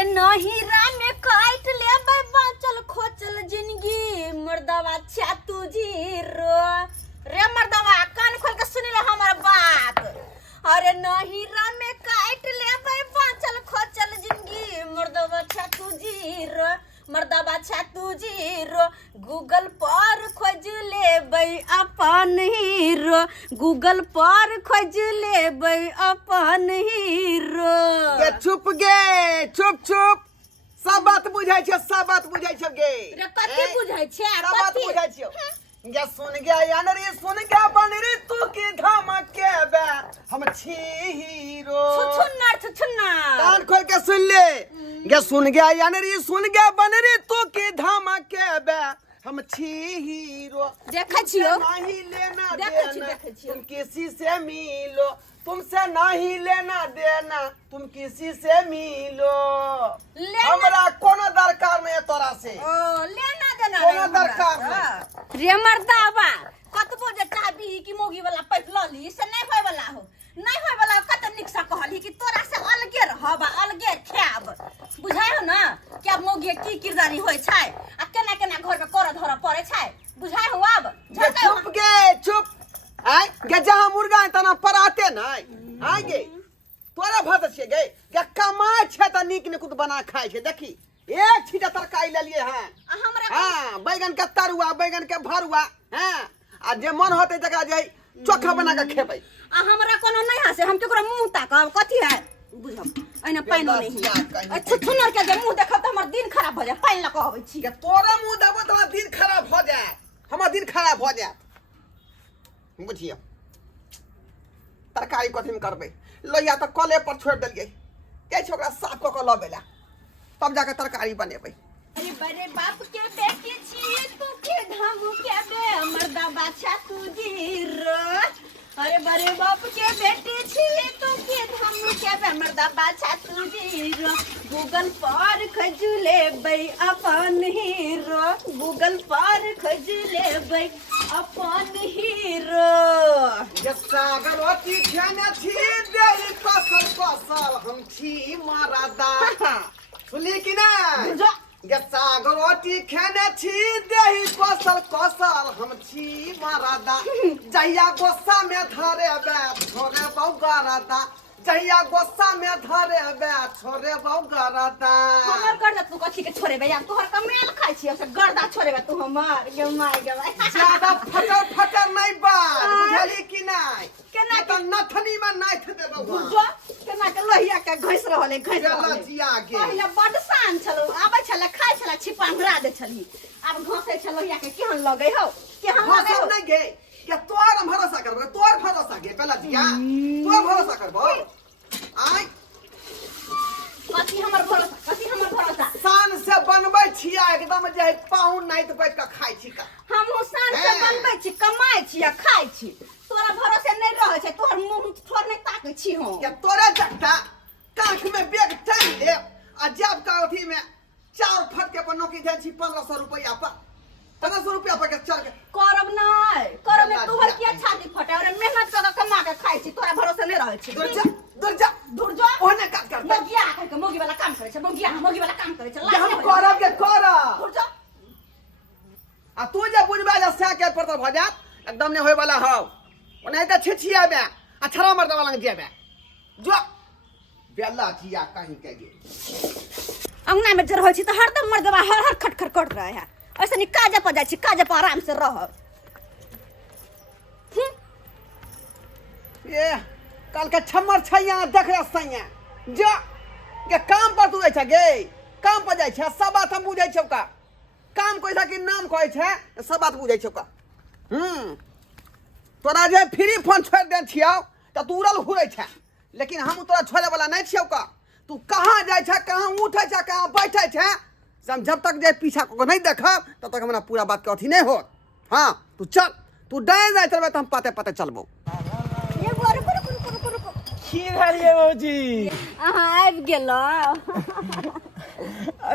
अरे नहीं राम में काट ले बाचल खोचल जिंदगी मर्दवा छा तुझी रो रे मर्दवा कान खोल के सुन ले हमार बात। अरे नहीं राम में काट ले बाचल खोचल जिंदगी मर्दवा छा तुझी रो मर्दवा छा तुझी रो गूगल पर खोज ले अपन हीरो गूगल पर खोज ले अपन हीरो। गे चुप गे चुप चुप सब बात बुझाई छे सब बात बुझाई छे गे रे कथि बुझाई छे सब बात बुझाई छे गे सुन गया यान रे सुन गया बन रे तू के धमके बे हम छी हीरो छुन्नर कान खोल के सुन ले गे सुन गया यान रे सुन गया बन रे तू के धमके बे हम छी हीरो देखै छियो नहीं लेना देखै छियो तुम किसी से मिलो तुमसे नहीं लेना देना तुम किसी से मिलो हमरा कोनो दरकार नहीं है तोरा से ओ लेना देना कोनो दरकार नहीं रे मर्दावा कतबो जे चाहबी कि मोगी वाला पैट ल ली से नहीं होय वाला हो नहीं होय वाला कत निक से कहली कि तोरा से अलगे रहब अलगे खाब बुझाय हो ना क्या मोगी की किरदारी होय छै आ केना केना घर में कर धर पड़े छै बुझाय हो अब चुप गे चुप आय गे जहां मुर्गा है तना पराते नहीं आय गे तोरा भत छे गे गे कमाय छे त नीक निकुत बना खाय छे देखी एक छीटा तरकारी ले लिए हैं हमरा हां बैगन के तरुआ बैगन के भरुआ हां आ जे मन होते जकरा जे चोखा बना के खेबै आ हमरा कोनो नहीं हसे हम केकरो मुंह ताकब कथि है बुझब एना पाइनो नहीं अच्छा छुनर के जे मुंह देखब त हमर दिन खराब भ जाय पाइन ल कहबै छी के तोरा मुंह देबो त दिन खराब भ जाय हमर दिन खराब भ जाय बुझियो तरकारी कथि में करबै लोहिया त कले पर छोड़ देलिए के छोकरा साफ क के लबेला तब जाके तरकारी बनेबै। अरे बड़े बाप के बेटी छी तू के धाम के बे मर्दा बाछा तुझी रो अरे बड़े बाप के बेटी छी तू के धाम के बे मर्दा बाछा तुझी रो गूगल पर खोज लेबै अपन हीरो गूगल पर खोज लेबै अपन हीरो। ये सागर रोटी खाना छी देई फसल फसल हम छी मरादा सुनली कि नहीं ये सागर रोटी खाना छी देई फसल फसल हम छी मरादा जहिया गोस्सा में धरे बे छोरे बौगरादा जहिया गोस्सा में धरे बे छोरे बौगरादा हमर गर्दा तू कथि के छोड़े बे या तोहर कमेल खाइ छी से गर्दा छोड़े बे तू हमर गे माय गे ज्यादा फटर फटर नहीं बात बुझली कि नहीं केना त नथनी में नाथ देबो बुझो केना के लोहिया के घइस रहले घइस रहले जिया के पहिले बड शान छलो आबै छले खाइ छले छिपांगरा दे छली अब घोसै छ लोहिया के केहन लगै हो केहन लगै हो नहीं गे क्या तोर हम भरोसा करबो तोर भरोसा गे पहला जिया तोर भरोसा करबो आय कथि हमर भरोसा शान से बनबै छिया एकदम जे पाहुन नहीं तो बैठ के खाइ छी का हम शान से बनबै छी कमाइ छी आ खाइ छी तोरा भरोसे नहीं रहै छै तोहर मुंह थोड़ नहीं ताकै छी हो क्या तोरे जट्टा काख में बैग टांग ले आ जब का अथी में चार फट के पर नौकरी दे छी 1500 रुपया पर 1500 रुपया पर के चल के करब नहीं तोहर की छाती फटे और मेहनत कर कमा के खाइ छी तोरा भरोसे नहीं रहै छी दूर जा ओने काट कर मोगिया के मोगी वाला काम करे छै मोगी वाला काम करे छै हम करब के करब दूर जा आ तू जे बुझबा जा से के पर भ जात एकदम नहीं होय वाला हो ओने त छिछिया बे आ छरा मर्दवा लंग जेबे जो बेला जिया कहीं के गे अंगना में जर होय छी त हरदम मर्दवा हर खटखट करत रहे है ऐसे नहीं काजे पर जाय छी काजे पर आराम से रह ये कल के छमर छैया देख रे सैया जा के काम पर तू छै गे काम पर जाय छै सब बात हम बुझै छौ का काम कोइसा के नाम कहै छै सब बात बुझै छौ का तोरा जे फ्री फोन छोड़ दे छियौ त तू उड़ल हुरै छै लेकिन हम तोरा छोड़े वाला नहीं छियौ का तू कहां जाय छै कहां उठै छै कहां बैठै छै हम जब तक जे पीछा को नहीं देखब तब तक हमरा पूरा बात के अथी नहीं हो हां तू चल तू डाय जाय चलबे त हम पाते पाते चलबो ये रुको की भेलिए मौजी अहाँ आबि गेलो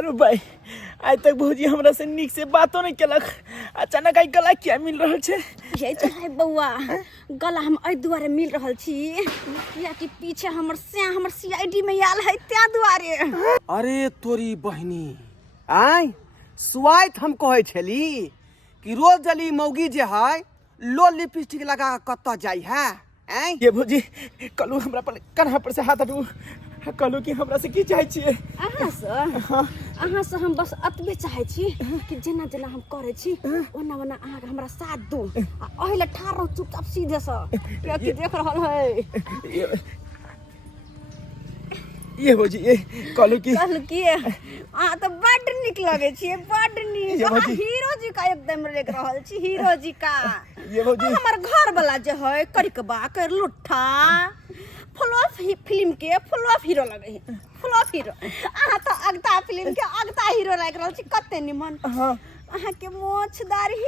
अरे भाई आज तक भौजी हमरा से निक से बातो नहीं केलक। अचानक आई गला क्या मिल रहल छे? ये चाहे बउआ गला हम एहि दुआरे मिल रहल छी किया कि पीछे हमर सीआईडी में आयल है त्या दुआरे। अरे तोरी बहनी आय स्वाइथ हम कहे छली कि रोज जली मौगी जे है लो लिपस्टिक लगा के कत जाई है। ये भौजी कलू हमरा पर कन्हा पर से हाथ हटू। कहलू कि हमरा से की चाहे छिए? अहाँ से हम बस अतबे चाहे छी कि जेना जेना हम करे छी ओना ओना अहाँ हमरा साथ दो आ ओहिले ठाड़ रहो चुपचाप सीधे से क्या की देख रहल है। ये भौजी ये कहलू कि अहाँ तो बड़ निक लगे छी, बड़ निक। हीरो जी का एकदम देख रहल छी, हीरो जी का। ये भौजी हमर घर वाला जे है करिकबा कर लुट्ठा फ्लॉप फिल्म के फ्लॉप हीरो लगे है, फ्लॉप हीरो। अहाँ तो अगता फिल्म के अगता हीरो लाग रहल छी कते निमन। अहाँ के मोछ दाढ़ी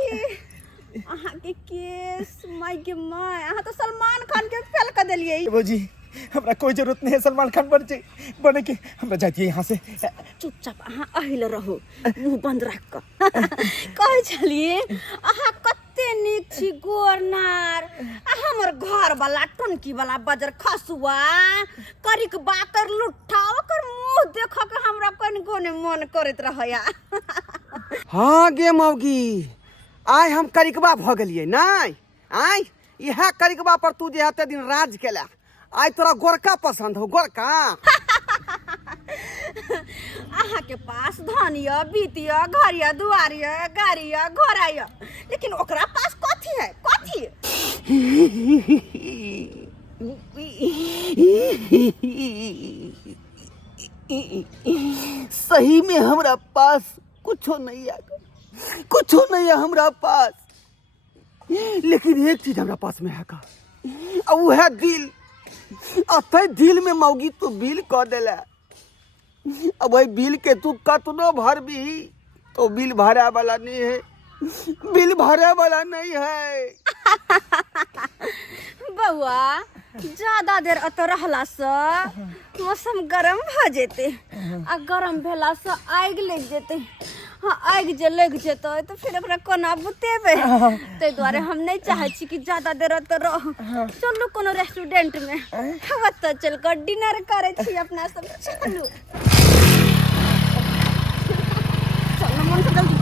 अहाँ के केस माय के माय अहाँ तो सलमान खान के फेल कर देलिए। भौजी हमरा कोई जरूरत नहीं है सलमान खान बने के। हमरा जाती है यहाँ से। चुपचाप अहाँ अहिले रहो मुंह बंद रख कर। कहे छलिए अहाँ कते निक छी गोरनार। हमर घर वाला टंकी वाला बजर खसुआ करिक बाकर लुट्ठा ओकर मुंह देख के हमरा कोन कोने मन करत रहया। हाँ गे मौगी आय हम करिकबा भ गेलिए नहीं। आय इहा करिकबा पर तू जे हते दिन राज केला आय तोरा गोरका पसंद हो गोरका। अहाँ के पास धन या बीत या घर या दुआर या गाड़ी या घोड़ा या लेकिन ओकरा पास कथी है कथी? सही में हमरा पास कुछो नहीं है, कुछो नहीं है हमरा पास। लेकिन एक चीज हमरा पास में है का अब वो है दिल। अथे दिल में मौगी तू बिल क देला। अब भाई बिल के तू कतनो भर भी तो बिल भरा वाला नहीं है, बिल भरा वाला नहीं है। बउआ ज्यादा देर अत रहला से मौसम गरम भ जेते आ गरम भेला से आग लग जेते। हाँ आग जे लग जेते तो फिर ओकरा कोना बुतेबे। ते द्वारे हम नहीं चाहे छी कि ज्यादा देर अत रह। चलो कोनो रेस्टोरेंट में हम तो चल कर डिनर करे छी अपना सब। चलो चलो मन से जल्दी।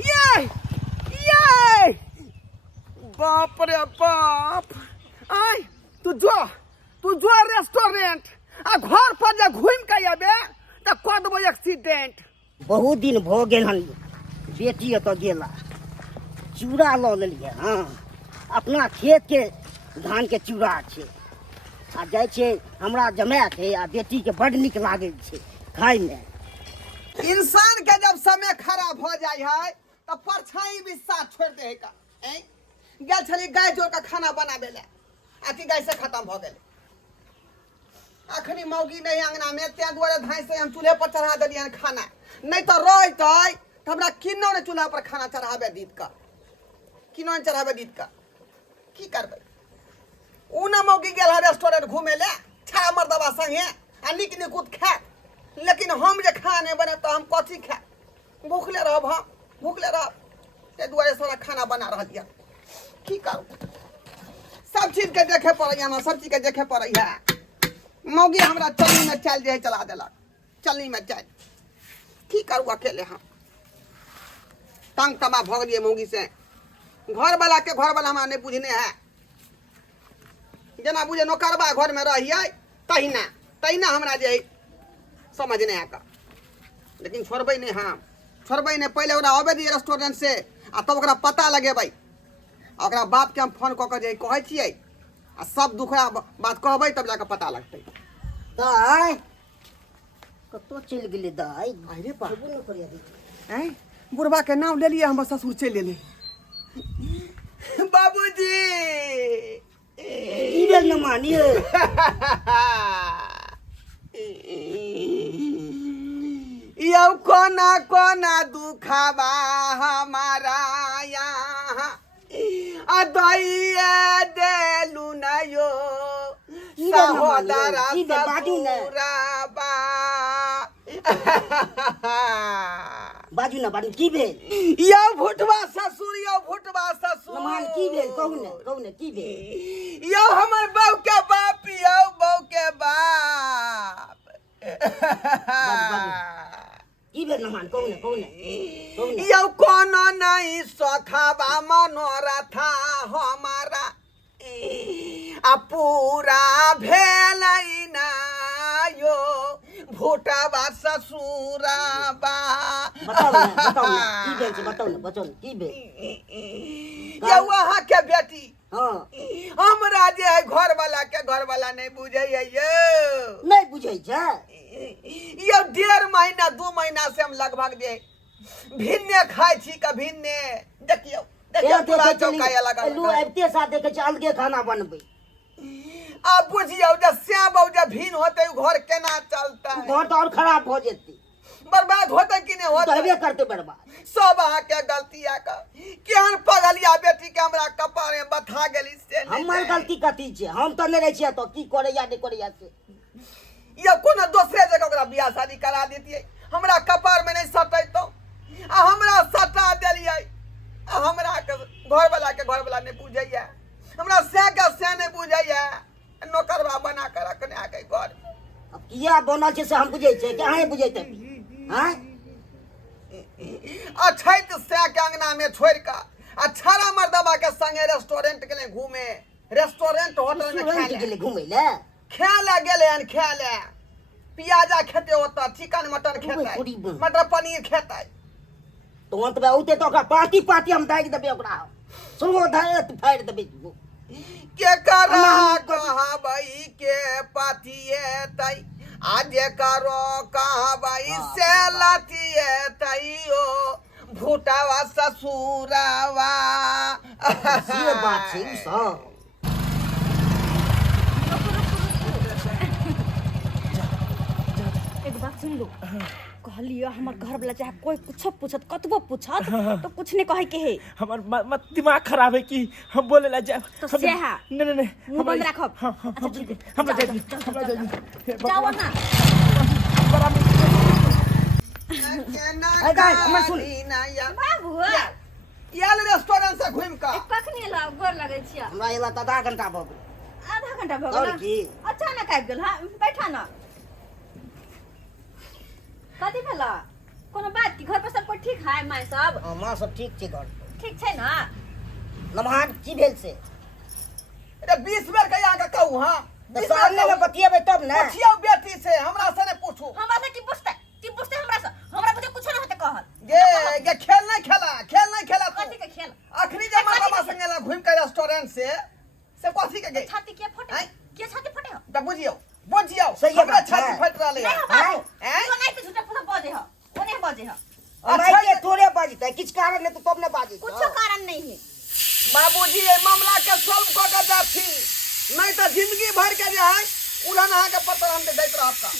ये बाप रे बाप। आय तू जो रेस्टोरेंट आ घर पर जा घूम के आबे त क देबो एक्सीडेंट। बहुत दिन भ गेल हन बेटी अत गेला चूड़ा ल लेलिए। हाँ अपना खेत के धान के चूड़ा छै आ जाय छै हमरा जमाए के आ बेटी के बड़ निक लागे छै खाय में। इंसान के जब समय खराब हो जाय है तब परछाई भी साथ छोड़ दे है का। गेल छली गाय जोर का खाना बनाबे ले आती गाय से खत्म हो गेल। अखनी मौगी नहीं अंगना में त्या दुआरे धाई से हम चूल्हे पर चढ़ा देलियन खाना। नहीं तो रहते तो हमरा किन्नो ने चूल्हा पर खाना चढ़ाबे दीत का, किन्नो ने चढ़ाबे दीत का। की करबे उ ना मौगी गेल है रेस्टोरेंट घूमे ले छा मर्दवा संगे आ निक निकुत खा। लेकिन हम जे खाने बने तो हम कथी खा भूखले रहब। हम भूखले रहब ते दुआरे सारा खाना बना रह दिया। की करू सब चीज के देखे पड़े है, सब चीज के देखे पड़े है। मौगी हमरा चलनी में चल जाए चला देलक चलनी में चल। की करू अकेले हम तंग तमा भ गेलिए मौगी से। घर वाला हमरा नहीं बुझने है। जना बुझे नौकरबा घर में रहिए तहिना हमरा जे समझने है का। लेकिन छोड़बै नहीं, हम छोड़बै नहीं। पहले ओकरा आबे दिए रेस्टोरेंट से आ तब ओकरा पता लगेबै। ओकरा बाप के हम फोन कऽ के जे कहै छियै आ सब दुखड़ा बात कहबै तब जाके पता लगतै। दाई कतो चल गेले दाई? अरे बा बोल न करिया दे। हैं बुढ़वा के नाम ले लिए हम ससुर चल लेले। बाबूजी ई बेल न मानिए। यौ कोना कोना दुखाबा हमारा यहाँ अदैया देलु न यो सहोदरा ससुराबा। बाजू ना बाजू की भेल यौ भुटवा ससुर यौ भुटवा ससुर नमान की भेल कहू ने की भेल यौ हमर बहू के बाप यौ बहू के बाप की भेल नमान कहू ने यौ कोनो नहीं सखाबा मनोरथा हमारा आ पूरा भेलै ना यो भुटवा ससुराबा बताओ ना की भेल यौ अहाँ के बेटी हाँ हमरा जे है घर वाला नहीं बुझे यौ नहीं बुझे छै यौ 1.5 महीना 2 महीना से हम लगभग जे भिन्ने खाई छी का भिन्ने देखियो पूरा चौकाया लगा लू आबिते साथ देखे छै अलगे खाना बनबै अब बुझियो जे श्याम बाबू जे भिन होते घर केना चलता घर तो और खराब हो जेतै बर्बाद होते कि नहीं होते कहबे करते बर्बाद सब अहाँ के गलती है का केहन पगलिया बेटी के हमरा कपार में बथा गेली से हमर गलती कथी छै हम तो नहीं रहे छियै तो की करे या नहीं करे या से ये कोनो दूसरे जगह ओकरा बियाह शादी करा देतिए हमरा कपार में नहीं सटैतो आ हमरा सटा देलिए आ हमरा के घर वाला नहीं बुझैया हमरा से नहीं बुझैया नौकरवा बना के रखने आ गई घर अब किया बनल छै से हम बुझै छै कि अहाँ बुझै छै हैं अछैत से के अंगना में छोड़ के अछारा मर्दबा के संगे रेस्टोरेंट के लिए घूमे रेस्टोरेंट होटल में रेस्टोरेंट गेलै घुमै ले खाए गेले हन खाए पियाजा खेते होता चिकन मटन खेते मटर पनीर खेते तो अंत में औते तो ओकरा पार्टी हम दागि देबै ओकरा सुनो धाय फाड़ि देबै के करा कहबई के पातिए तई आज करो कहबई से लतिए तईओ भूटावा ससुरावा से बात छै ई सब एक बात सुन लो कहलियो हमर घर वाला चाहे कोई कुछ पूछत कतबो पूछत तो कुछ नहीं कहे के है हमार दिमाग खराब है कि हम बोले ला जा तो सेहा नहीं मुंह बंद रखब हम जाएगी जाओ ना हमर सुन बाबू याल रेस्टोरेंट से घूम के कखनी ला गोर लगै छियै हमरा एला त आधा घंटा भऽ गेल आधा घंटा भऽ और गेल की अचानक आबि गेल हां बैठा ना कथी भेला कोनो बात की घर पर सब कोई ठीक है माय सब माँ सब ठीक छै घर ठीक छै ना नमहान की भेल से अरे 20 बेर कहिया के कहू हां सामने में बतियेबै तब ने पूछियो बेटी से हमरा से नहीं पूछू हमरा से की पूछते हमरा से हमरा बुझे कुछ ना होते कहत ये खेल नहीं खेला कथी के खेल आखरी जे मामा संगे ला घूम के रेस्टोरेंट से कथी के गई छाती के फटे के छाती फटे हो त बुझियो सही हमरा बात छाती है। फट रहले नहीं हो हैं बाबू तो नहीं तो झूठा फूटा बाजे हो ओने बाजे हो हमरा के थोड़े बाजतै किछ कारण ने तो तब ने बाजै कुछ कारण नहीं है बाबूजी ये मामला के सॉल्व क के जाथी नहीं तो जिंदगी भर के जे है उड़न अहाँ के पत्र हम दे दैत रहब का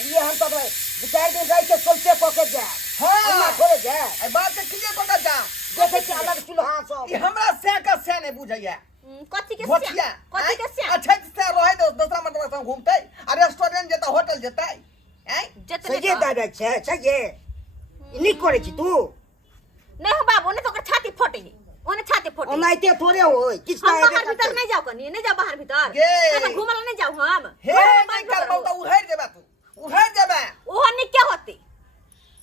एलिए हम तो 4 दिन रह के सोचते क के जा हां हमरा थोड़े जा ए बात के क्लियर क के जा देखे छी अलग चूल्हा सब ई हमरा से नहीं बुझैया कथी के भोटिया कथी के से अच्छा से रहे तो दूसरा मतलब संग घूमते आ रेस्टोरेंट जेता होटल जेता हैं जतने सजे दादा छै सजे नी करे छी तू नहीं हो बाबू ने तो ओकर छाती फटे ओने छाती फटे ओनाइते थोड़े होय किछ हम का बाहर भीतर नहीं जाओ कनी नहीं जाओ बाहर भीतर गे। तो घूमल नहीं जाओ हम हे नहीं करबो तो उधर जेबा तू उधर जेबा ओहो नि क्या होती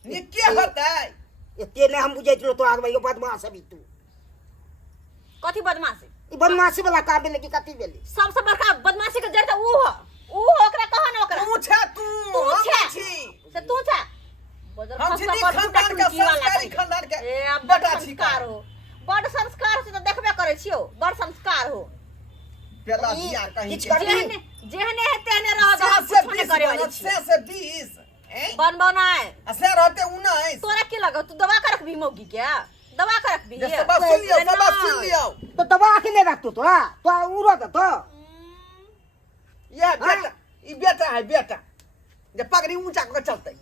निके होतै एते ने हम बुझै छलो तो आगबै यो बदमाश अभी तू कथी बदमाशी ई बदमाशी वाला काम भेलै कि कथी भेलै सबसे बड़का बदमाशी के जड़ तो ऊ हो ओकरा कहो ना ओकरा तू छे तू तू हम छे छी से तू छे बजर हम छी खानदान के संस्कारी खानदान के ए अब बेटा छी संस्कार हो बड़ संस्कार से तो देखबे करे छियो बड़ संस्कार हो पेला दिया कहीं किछ के कर जेहने जेहने है तेहने रह दो हम से कुछ नहीं करे वाली छी से 20 हैं बन बनाए से रहते 19 तोरा की लगा तू दवा कर रखबी मौगी क्या दवा कर रखबी जे सब सुन लियो तो दबा के ले रख तोरा तो उरो तो ये बेटा ई बेटा है बेटा जे पगड़ी ऊंचा कर चलते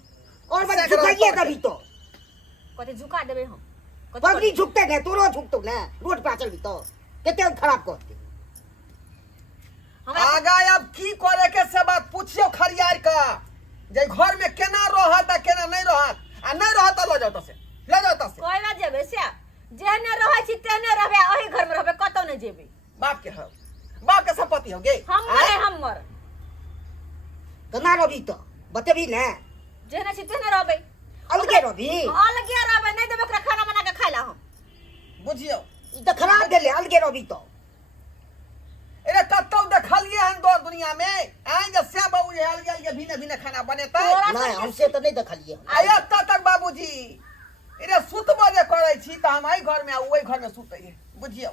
और बस झुकाइए तभी तो कते झुका देबे हम पगड़ी झुकते ने तोरो झुकतो ने रोड पे चलबी तो केते खराब करते आगा अब की करे के से बात पूछियो खरियार का जे घर में केना रहत आ केना नहीं रहत आ नहीं रहता ले जाओ से ले जाओ से कोई ना जेबे से जेने रहै छी तेने रहबे ओही घर में रहबे कतौ नहीं जेबे बाप के हो बाप के संपत्ति हो गे हमर तो ना रवि तो बतेबी ने जेने छी तेने रहबे अलगे रवि अलगे रहबे नहीं देबे ओकरा खाना बना के खाइला हम बुझियो ई तो खराब गेले अलगे रवि तो अरे कतौ देखलिए हन दो दुनिया में आइ जे से बाबू ये अलगे अलगे भिन्न भिन्न खाना बनेता नहीं हमसे तो नहीं देखलिए आया तक बाबूजी अरे सुतबो जे करै छी त हम आई घर में ओई घर में सुतै बुझियो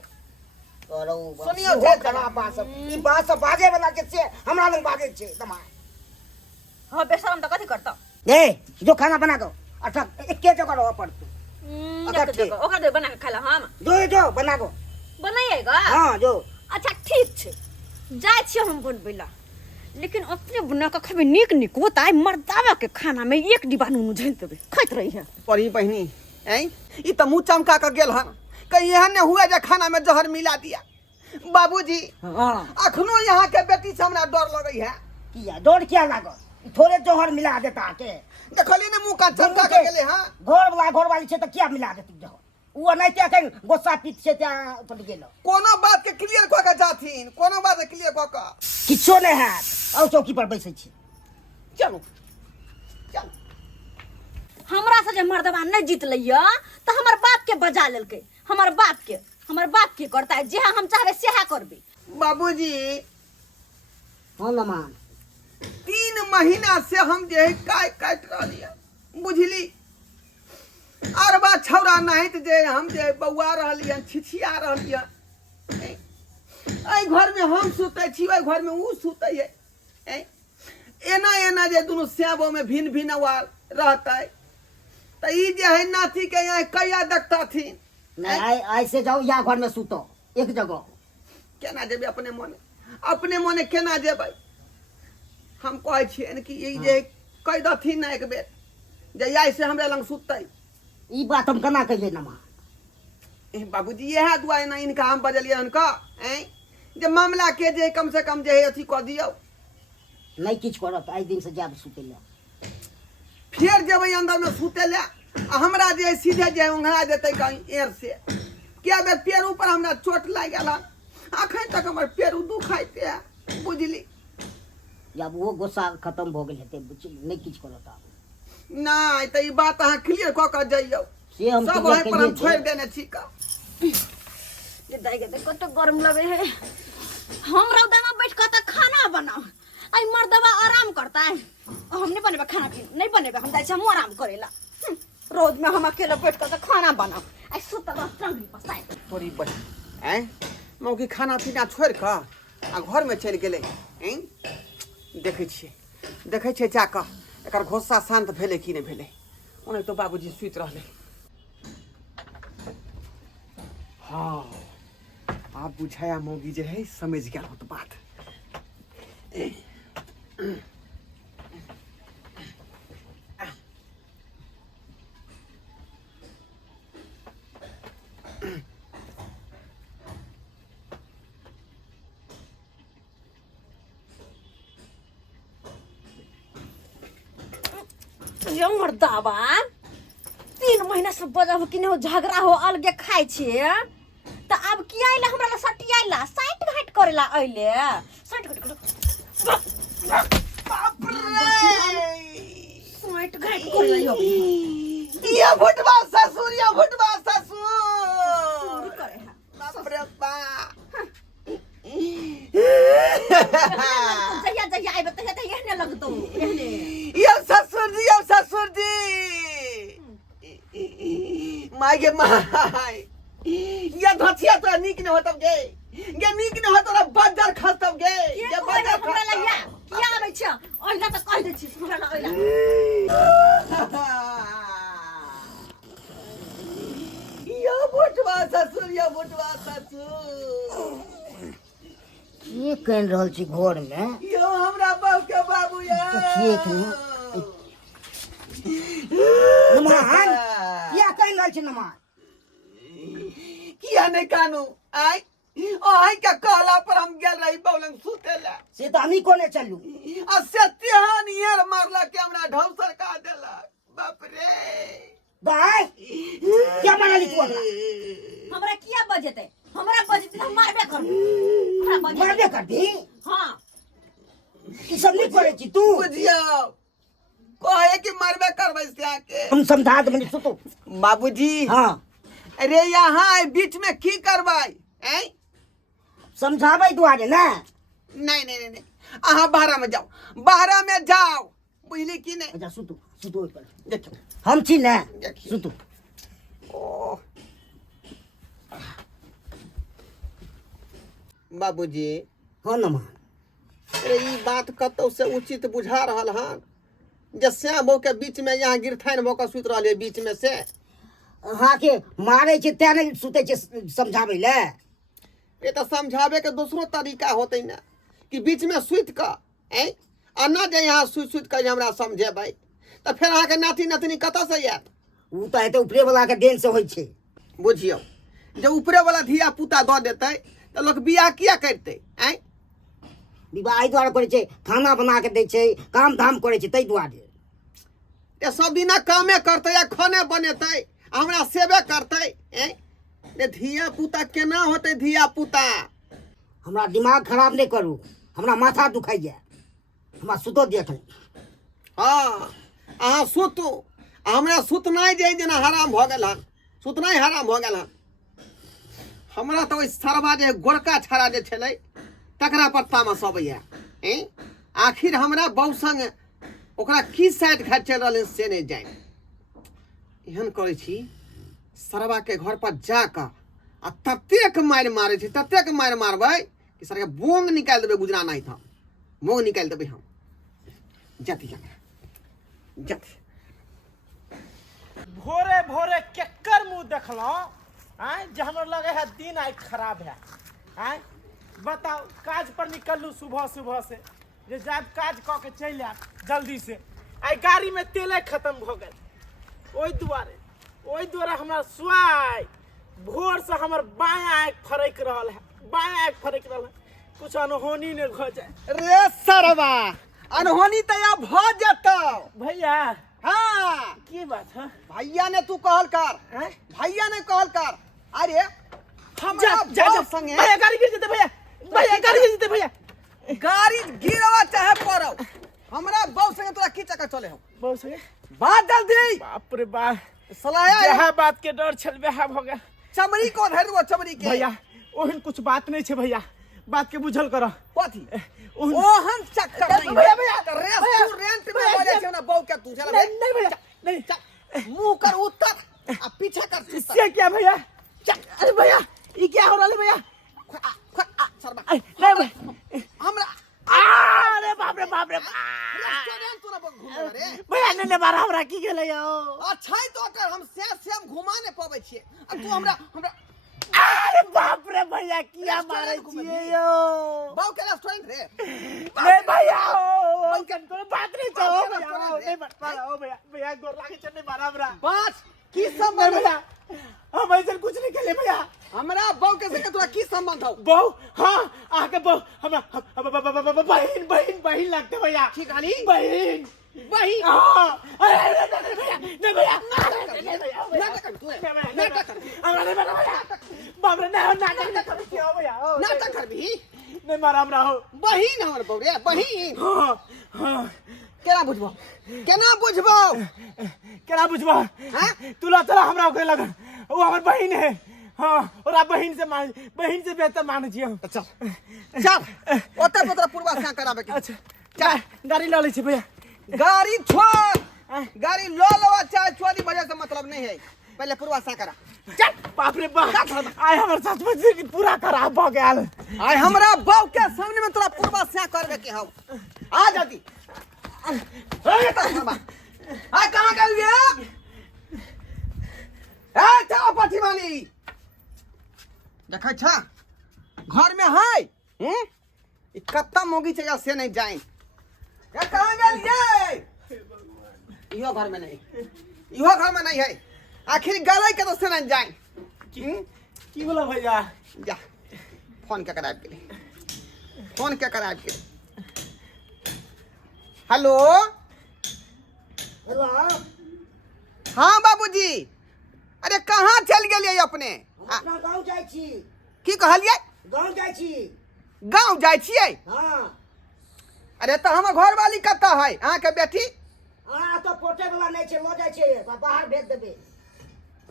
करो सुनियो ढेर खराब बात सब ई बात सब बाजे वाला के से हमरा लग बाजे छे तमाय हां बेशरम त कथि करता ए जो खाना बना दो अच्छा एके जगह रहो पड़ तू ओकरा दे बना के खाइला हम जो बना दो बनाइएगा हां जो अच्छा ठीक छे जाय छी हम बनबैला लेकिन अपने बना के खबे नीक नीक होताय मर्दावा के खाना में एक डिब्बा नून झैल देबे खैत रही है परी बहनी हैं ई त मुंह चमका के गेल हन कहीं एहन ने हुए जे खाना में जहर मिला दिया बाबूजी हां अखनो यहाँ के बेटी से हमरा डर लगई है किया डर क्या लागो थोड़े जोहर मिला देता के देखली ने मुंह का चमका के गेले हां घर वाली छे त क्या मिला देती जोहर वो नहीं क्या कहीं गोसा पीट से त्या पट गेलो कोनो बात के क्लियर क के जाथिन कोनो बात के क्लियर क के किछो नहीं है और चौकी पर बैठे छी चलो चल हमरा से जे मर्दवा नहीं जीत लइया त हमर बाप के बजा लेलके हमर बाप के करता है जे हम चाहबे सेहा करबे बाबूजी हां न मान 3 महीना से हम जे काय काट रहलिए बुझली अरबा छौरा नहीं त जे हम जे बौआ रहलिए छिछिया रहलिए आई घर में हम सुतै छी ओई घर में ऊ सुतै है एना एना जे दुनु सेबो में भिन्न भिन्न वाल रहतै त ई जे है नाती के यहाँ कया देखता थी नहीं ऐसे जाओ या घर में सुतो एक जगह केना जेबे अपने मने केना जेबै हम कहै छियै कि ई जे कह दथिन ना एक बेर जे आई से हमरा लंग सुतै ई बात हम केना कहिए नमा बाबूजी यह दुआरे ना इनका हम बजलिए उनका जे मामला के जे कम से कम जे अथी कह दियो नहीं किछ करत आई दिन से जाब सुते ले फिर जेबै अंदर में सुते ले हमरा जे सीधे जे उंघा देतै कहीं एर से क्या बेर पैर ऊपर हमरा चोट लाग गेल अखन तक हमर पैर दुखाइते बुझली जब वो गुस्सा खत्म हो गेल हेते नहीं किछ करत नहीं त ई बात अहाँ क्लियर क के जाइयो से हम सब है पर हम छोड़ देने छी का ये दाई के कत गरम लगे है हम रौदा में बैठ के त खाना बनाओ आई मर्दवा आराम करता है हम नहीं बनेबे खाना नहीं बनेबे हम जाय छी हम आराम करेला रोज में हम अकेले बैठ के खाना बनाओ आई सुतबा टंगरी पसाई थोड़ी बहन मौकी खाना पीना छोड़ के आ घर में चल गेले देखे छिए जाके एकर घोसा शांत भेले कि नहीं भेले ओने तो बाबूजी सुत रहले हाँ आप बुझाया मौगी जे है समझ गया हो तो बात ये मर्दावा 3 महीना से बजब कि हो झगड़ा हो अलगे खाइ छिए त अब की आइला हमरा ला सटियाइला साइट घाट करेला आइले साइट घाट बाप रे साइट घाट करेला ये भुटवा ससुर करे है बाप रे बा जया आइबे त एहने लगतो एहने ये ससुर जी माय गे माय ये धथिया तो नीक न होतब गे नीक न होत तोरा बजर खस्तब गे ये बजर हमरा लइया किया आबै छ ओइला त कह दे छी हमरा ला ओइला ये भुटवा ससुर ये कह रहल छी घर में यो हमरा बाबू के बाबू या ठीक नमान क्या कह रहल छी नमान किया नहीं कानू आई का कहला पर हम गेल रही बौलंग सुतेला से तो हमी कोने चलू आ से तेहन यार मारला के हमरा ढौसर का देला बाप रे दाई क्या बना ली तू हमरा? हमरा किया बजते हमरा बजते हम मारबे कर हमरा बजते मारबे कर दी हां ई सब नहीं करे छी तू। बुझियो कहे कि मारबे करबै से आके हम समझा दे सुतो। बाबूजी हां अरे यहाँ बीच में की करबै हैं? समझाबै दुआरे ना। नहीं नहीं नहीं अहाँ बाहर में जाओ, बाहर में जाओ, बुझली की नहीं? अच्छा सुतो सुतो ओइ पर देखो हम छी ना देखिए। सुतो। ओ बाबूजी हां ना मां अरे ई बात कतौ से उचित बुझा रहल हन जे श्याम बहू के बीच में यहाँ गिरथाइन भऽ कऽ सुति रहल है बीच में से। अहाँ के मारे छै ते नहीं सुते छै समझाबै ले। ये तो समझावे के दूसरो तरीका होते ना कि बीच में सुति कऽ हैं आ ना जे यहाँ सुति कऽ जे हमरा समझेबै तो फिर अहाँ के नाती नतनी कतऽ से आयत? उ त हेते ऊपरे वाला के देन से होय छै। बुझियो जे ऊपरे वाला धिया पुता दऽ देतै तो लोग बियाह किया करतै हैं? विवाह एहि दुआरे करे छै खाना बना के दै छै काम धाम करे छै तै दुआरे। ये सब दिना कामे करतै या खाने बनेतै हमरा सेवे करतै हैं? ये धिया पुता केना होतै धिया पुता? हमरा दिमाग खराब नहीं करू, हमरा माथा दुखाइए, हमरा सुतो दिया कनी। हाँ अहाँ सुतू, हमरा सुतनाइ जे जेना हराम भऽ गेल हन, सुतनाइ हराम भऽ गेल हन। हमरा तो ओइ सरवा जे गोरका छड़ा जे छलै तकरा पर तामस अबैया हैं? आखिर हमरा बहू संग ओकरा की साइड घाट चल रहल से नहीं जाए। एहन करै छी सरवा के घर पर जाकर आ ततेक मारि मारे छै, ततेक मारि मारबै कि सर के बोंग निकाल देबै, गुजरा नहीं था बोंग निकाल देबै हम। जाती जाती भोरे भोरे केकर मुंह देखलो आय जे हमरा लगे है दिन आज खराब है। आय बताओ काज पर निकलू सुबह सुबह से जे जाब काज क के चल आब जल्दी से। आई गाड़ी में तेले खत्म भ गेल, ओई द्वारा हमरा स्वाई भोर से हमर बायां आँख फरक रहल है, बायां आँख फरक रहल है, कुछ अनहोनी ने भ जाए। रे सरवा अनहोनी तो या भ जतौ भैया हाँ की बात है? भैया ने तू कहल कर, हैं? भैया ने कहल कर। अरे हमरा जा जा जा बहू संगे भैया गाड़ी गिर जेते भैया, भैया गाड़ी गिर जेते भैया। गाड़ी गिरवा चाहे पड़ो हमरा बहू संगे तोरा की चक्कर चले हो? बहुत सही बात जल्दी बाप रे बाप सलाया यह बात के डर छल बेहा भ गया। चमड़ी को धरबो चमड़ी के भैया ओहन कुछ बात नहीं छे भैया, बात के बुझल करो। कथी ओहन ओहन चक्कर नहीं भैया, भैया, रेस्टोरेंट में भैया, बोले छै ना बहू के तू चला नहीं भैया नहीं मुंह कर उत्तर आ पीछे कर इससे क्या भैया? अरे भैया ये क्या हो रहा है भैया? सरवा नहीं भैया हमरा अरे बाप रे बाप रे रेस्टोरेंट तू ना घूमे रे भैया ने मारा हमरा की गेले यो। अच्छा ही तो कर हम से घुमा ने पाबै छियै आ तू हमरा अरे बाप रे भैया किया मारे छिए यो? बहू के रेस्टोरेंट रे नहीं भैया ओ कंट्रोल बात नहीं छो भैया नहीं मारा ओ भैया, भैया गोर लागे छ नहीं मारा हमरा। बस की नहीं संबंध भैया हम ऐसे कुछ नहीं खेले भैया। हमरा बहू के संगे तोरा की संबंध हो? बहु हाँ आके बहु हमरा बहन बहन बहन लगते भैया। की कहली? बहन बहन हाँ अरे नहीं भैया नहीं भैया नाटक कर तू नाटक कर हमरा नहीं मारा भैया। बाप रे नहीं नाटक नहीं कर क्या भैया नाटक करबी नहीं मारा हमरा हो। बहिन हमर बहू रे बहिन हाँ हाँ केना बुझबो केना बुझबा हैं? तुला चला हमरा ओकरे लगन वो हमर बहन है। हाँ और आप बहन से बेहतर मान छिए। अच्छा चल ओते पत्र पूर्वा से कराबे के। अच्छा चल गाड़ी ला ले छी भैया। गाड़ी छोड़ गाड़ी लो लो चाहे छोड़ी वजह से मतलब नहीं है, पहले पूर्वा से करा। चल बाप रे बाप आय हमर सच में जिंदगी पूरा खराब भ गेल। आय हमरा बहू के सामने में तोरा पूर्वा से करबे के हो। आ जल्दी ए तमा आ कहां गेल ये? ए ता पठी वाली देखै छ घर में है ई कत्ता मोगी छै से नहीं जाए। ए कहां गेल ये? इहो घर में नहीं, इहो घर में नहीं है, आखिर गलै के तो से नहीं जाए। की बोला भैया? जा फोन के कराब के फोन के कराब के। हेलो हेलो हाँ बाबूजी अरे कहाँ चल गेलियै अपने अपना गाँव जाइ छी। की कहलियै गाँव जाइ छी। गाँव जाइ छियै हाँ अरे तो हमर घर वाली कतऽ है अहाँ के बेटी अहाँ तो पोटे वाला नहीं छे, लो जाइ छे तो बाहर भेज देबे,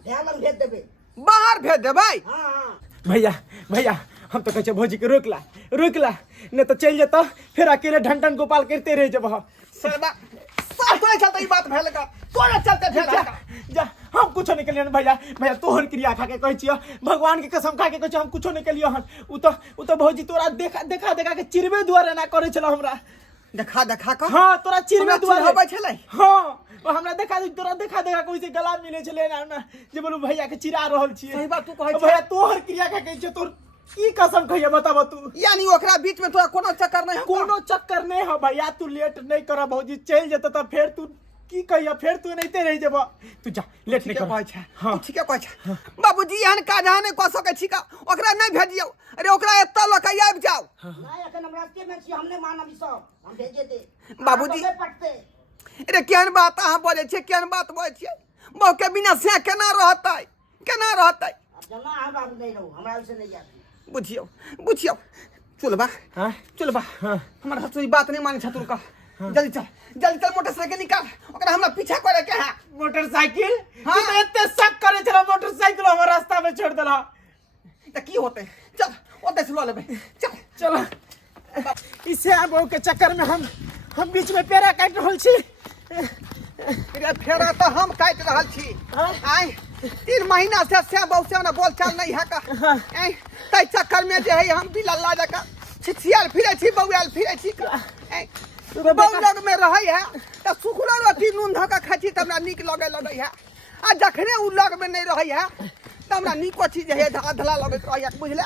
भेलन भेज देबे। बाहर भेज देबै हाँ हाँ भैया भैया हम तो कहे भौजी के रोकला नहीं तो चल जाता फिर अकेले ढंटन गोपाल करते रह जब सरबा सब तोरे चलते ई बात भेल का तोरे चलते भेल जा, का जा हम कुछो नहीं कलियन भैया भैया तोहर क्रिया खा के कहै छियो भगवान के कसम खा के कहै छियो हम कुछो नहीं कलियो हन उ तो भौजी तोरा देखा के चिरबे दुआरे ना करे छलो हमरा देखा का हां तोरा चिरबे दुआरे होबै छलै हां और हमरा तोरा देखा कोई से गला मिले छले ना जे बोलू भैया के चिरा रहल छिए सही बात तू कहै भैया तोहर क्रिया खा के कहै तोर की कसम खइया बताब तू यानी ओकरा बीच में तोरा कोनो चक्कर नहीं कोनो चक्कर नहीं हो भैया तू लेट नहीं कर भौजी चल जत तो फिर तू की कहिया फिर तू नहीं रह जब तू जा लेट नहीं कर हां ठीक है कहै छै बाबूजी एहन काज अहाँ नहीं कऽ सकै छी का ओकरा नहीं भेजियौ अरे ओकरा एतऽ लऽ के आबि जाओ नहीं अखन हम रास्ते में छी, हमने मानब ई सब हम भेजे दे बाबूजी। नहीं पटते। अरे केहन बात अहाँ बोले छियै केहन बात बोले छियै बहु के बिना से केना रहतै अब जना हमरा नहीं रहू, हमरा से नहीं आती। बुझियौ चलबा हां चलबा हमरा हसुई बात नहीं माने छतुर का जल्दी चल मोटरसाइकिल निकाल ओकरा हमरा पीछा करे के है मोटरसाइकिल हाँ। तू तो इतने शक करे चला मोटरसाइकिल हमर रास्ता में छोड़ देला त की होते चल ओते से ल लेबै चल चलो इसे अब के चक्कर में हम बीच में पेड़ा काट रहल छी अरे फेरा तो हम काट रहल छी आइ 3 महीना से बहु से ना बोल चाल नहीं है का आइ तै चक्कर में जे है हम भी लल्ला जका छिछियाल फिरे छी बौआल फिरे छी बहु लग में रहै है त सुखुला रोटी नून धका खाइ छी त हमरा नीक लगै है आ जखने उ लग में नहीं रहै है त हमरा नीको चीज है धला लगैत रहै है बुझले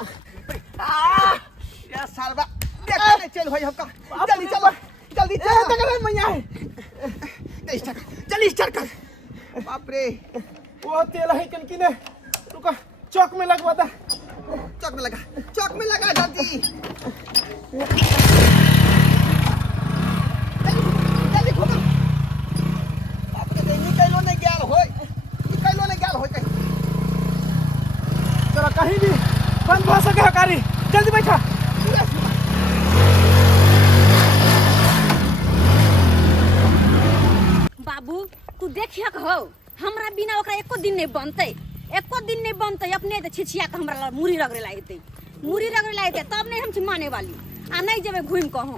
ये सरबा देख नहीं चल होय हम का जल्दी चल मैया नहीं स्टार्ट जल्दी स्टार्ट कर बाप रे वो तेल है किने रुका चौक में लगवा दा चौक में लगा जल्दी जल्दी घुमा बाप रे निकलो नहीं गेल होय कहीं तेरा कहीं भी बंद हो सके हकारी जल्दी बैठा बाबू तू देखिया हो हमरा बिना ओकरा एको दिन नहीं बनते अपने तो छिछिया के हमरा मुरी रगड़े लागते तब नहीं हम माने वाली आ नहीं जेबे घूम के हम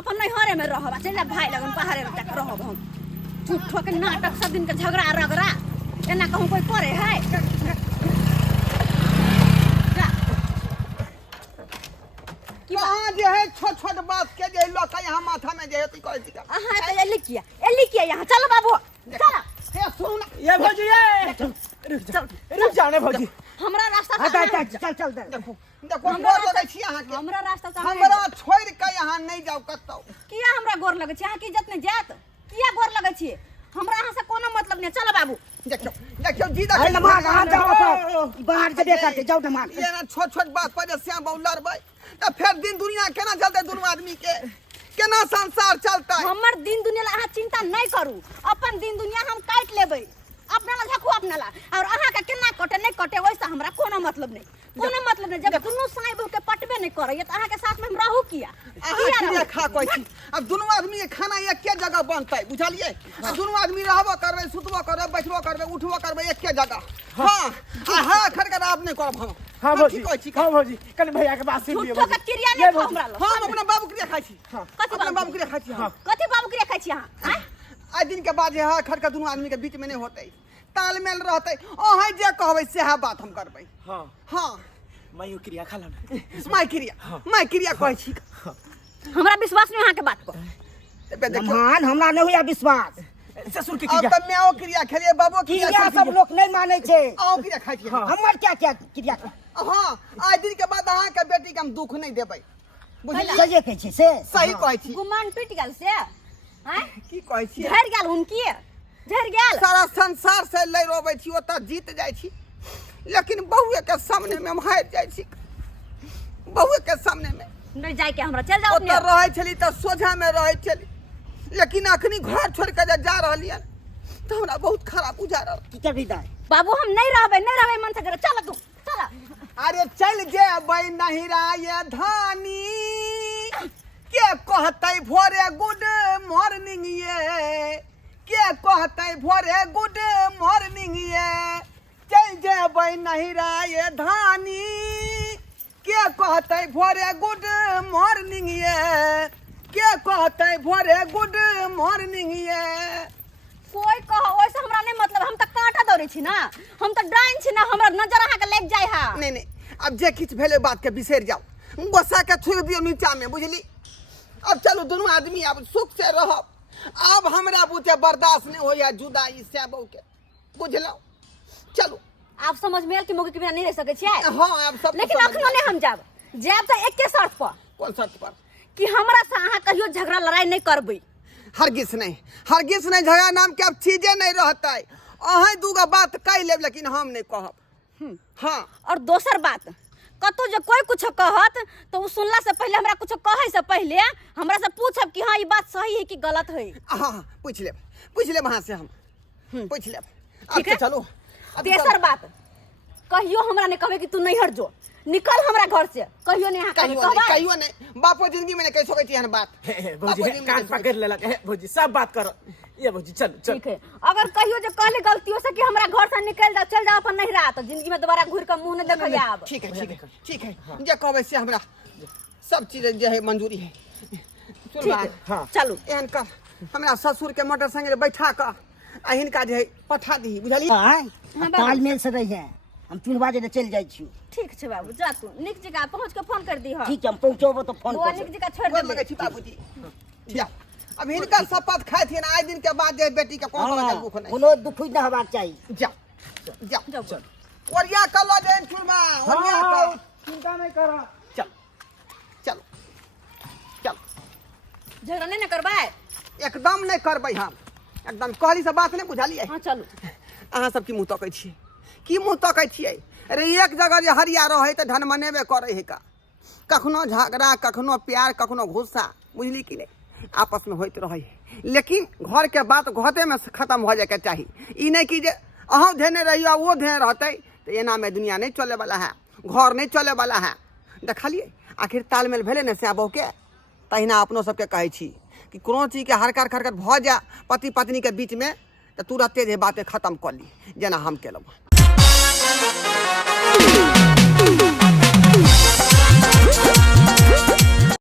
अपन नैहरे में रहब चल भाई लगन पहाड़े में तक रहब हम झूठो के नाटक सब दिन के झगड़ा रगड़ा एना कहूं कोई करे है कहाँ जे है छोट बात के जे लोग यहाँ माथा में जे है ती करे का हां तो एली किया यहाँ चलो बाबू चलो हे सुन ये भौजी ये रुक जाने भौजी हमरा रास्ता चल देखो गोर लगे छी अहाँ के हमरा रास्ता से हमरा छोड़ के यहाँ नहीं जाओ कतौ किया हमरा गोर लगे छी अहाँ की इज्जत नहीं जात किया गोर लगे छी हमरा अहाँ से कोनो मतलब नहीं चलो बाबू देखियो जी अरे देखियो नमाज आ जाओ तो बाहर से देखते जाओ नमाज। ये ना छोट बात पर श्याम बहु लड़बै त फिर दिन दुनिया केना चलते दोनों आदमी के केना संसार चलता हमर दिन दुनिया ला अहाँ चिंता नहीं करू अपन दिन दुनिया हम काट लेबै अपना ला झखू अपना ला और अहाँ के केना कटे नहीं कटे वैसे हमरा कोनो मतलब नहीं जब दुनू साई बहू के पटबे नहीं करे त अहाँ के साथ में हम रहू किया अहाँ खा कोई छी अब दोनों आदमी के खाना एके जगह बनतै बुझलिए अब दोनों आदमी रहबो करबै सुतबो करबै बैठबो करबै उठबो करबै एके जगह हां हां खरकर आप नहीं करब हम हां भौजी कहै छी हां भौजी कल भैया के बात सुन लियो झूठो के क्रिया नहीं हमरा ला हम अपना बाबू के खाइ छी अपना बाबू के खाइ छी कथि बाबू के खाइ छी अहाँ आज दिन के बाद है खरका दोनों आदमी के बीच में नहीं होते तालमेल रहते ओहे जे कहबै सेहा बात हम करबै हां मैं क्रिया खा लन माय क्रिया कहै छी हमरा विश्वास नहीं अहाँ के बात पर मान हमरा नहीं हुआ विश्वास। ससुर की अब क्रिया त मैं क्रिया खेलिए बाबू क्रिया सब लोग नहीं माने छे। आओ क्रिया खाइ छी हमर क्या क्रिया हां आज दिन के बाद अहाँ के बेटी के हम दुख नहीं देबै बुझलिए सजे कहै छी से सही कहै छी गुमान टूट गेल से हैं की कहै छी झड़ गेल हुनकी झड़ गेल सारा संसार से लड़ रोबै छी ओता जीत जाइ छी लेकिन बहुए के सामने में हम हार जाइ छी बहुए के सामने में नहीं जाए के हमरा चल जाओ ओता रहै छली त सोझा में रहै छली लेकिन अखनी घर छोड़ के जा रहलियन तो हमरा बहुत खराब बुझा रहा। की कर दाई बाबू हम नहीं रहबे मन से चल तू चल। अरे चल जेबै नहिरा ये धानी के कहतै भोरे गुड मॉर्निंग ये के कहतै भोरे गुड मॉर्निंग ये चल जेबै नहिरा ये धानी के कहतै भोरे गुड मॉर्निंग ये के कहतै भोरे गुड मॉर्निंग ये कोई कह ओइसे हमरा नहीं मतलब हम त काटा दौड़े छी ना हम त डाइन छी ना हमरा नजर अहाँ के लग जाय हा। नहीं अब जे किछ भेले बात के बिसर जाओ गोसा के छोड़ दियो नीचा में बुझली। अब चलो दोनों आदमी अब सुख से रहो। अब हमरा बुझे बर्दाश्त नहीं होया जुदाई से बहु के बुझलो। चलो आप समझ में आयल कि मौके के बिना नहीं रह सके छियै। हां अब सब लेकिन अखनो नहीं हम जाब त एके शर्त पर। कौन शर्त पर? कि हमरा से अहाँ कहियो झगड़ा लड़ाई नहीं करबै। हरगिज नहीं झगड़ा नाम के अब चीजें नहीं रहता है। अहे दूगो बात कह लेब लेकिन हम नहीं कहब। हाँ और दोसर बात कतो जो कोई कुछ कहत तो उ सुनला से पहले हमरा कुछ कहे से पहले हमरा से पूछब कि हाँ ये बात सही है कि गलत है। हाँ पूछ ले वहां से हम पूछ ले। ठीक है चलो। तेसर बात कहियो हमरा ने कहबे कि तू नहीं हट जो निकल हमरा घर से कहियो नहीं कहियो नहीं बापो जिंदगी में नहीं कह सकै छी एहन बात। भौजी कान पकड़ लेलक है भौजी सब बात करो ये भौजी चल चल। ठीक है अगर कहियो जो कहले गलतियों से कि हमरा घर से निकल जा चल जा अपन नहीं रहा तो जिंदगी में दोबारा घूर के मुंह न देखै आब। ठीक है जे कहबै से हमरा सब चीज जे है मंजूरी है। सुन बात हां चलू एहन कर हमरा ससुर के मोटर संगे बैठा क आ हिनका जे है पठा दी बुझली। तालमेल से रही है हम 3 बजे चल जाय छी। ठीक छै बाबू जा तू निक जगह पहुंच के फोन कर दी हां। ठीक है हम पहुंचोबो तो फोन वो कर निक जगह छोड़ गोर दे लगे छी बाबूजी। जा अब हिनका शपथ खाए थी ना आज दिन के बाद जे बेटी के कोन तरह के दुख नहीं कोनो दुख न होबाक चाहिए। जा चल ओरिया कलो जैन छुरमा ओरिया कर चिंता नहीं करो चलो झगड़ा नहीं न करबै एकदम नहीं करबै हम एकदम कहली से बात नहीं बुझलिए। हां चलू अहाँ सब की मुंह तकै छियै की मुंह तकै छियै। अरे एक जगह जे हरिया रहे त धन मनेबे करे है का कखनो झगड़ा कखनो प्यार कखनो गुस्सा बुझली कि नहीं आपस में होइत रहे है। लेकिन घर के बात घटे में खत्म हो जाए के चाहिए। ई नहीं कि जे अहाँ धेने रहियो वो धेने रहते तो एना में दुनिया नहीं चले वाला है घर नहीं चले वाला है। देखलिए आखिर तालमेल भेले ने से बहु के तहिना अपनो सबके कहै छी कि कोनो चीज के हरकत खरकत भ जा पति पत्नी के बीच में तो तुरंते जे बातें खत्म कर ली जेना हम केलहुँ।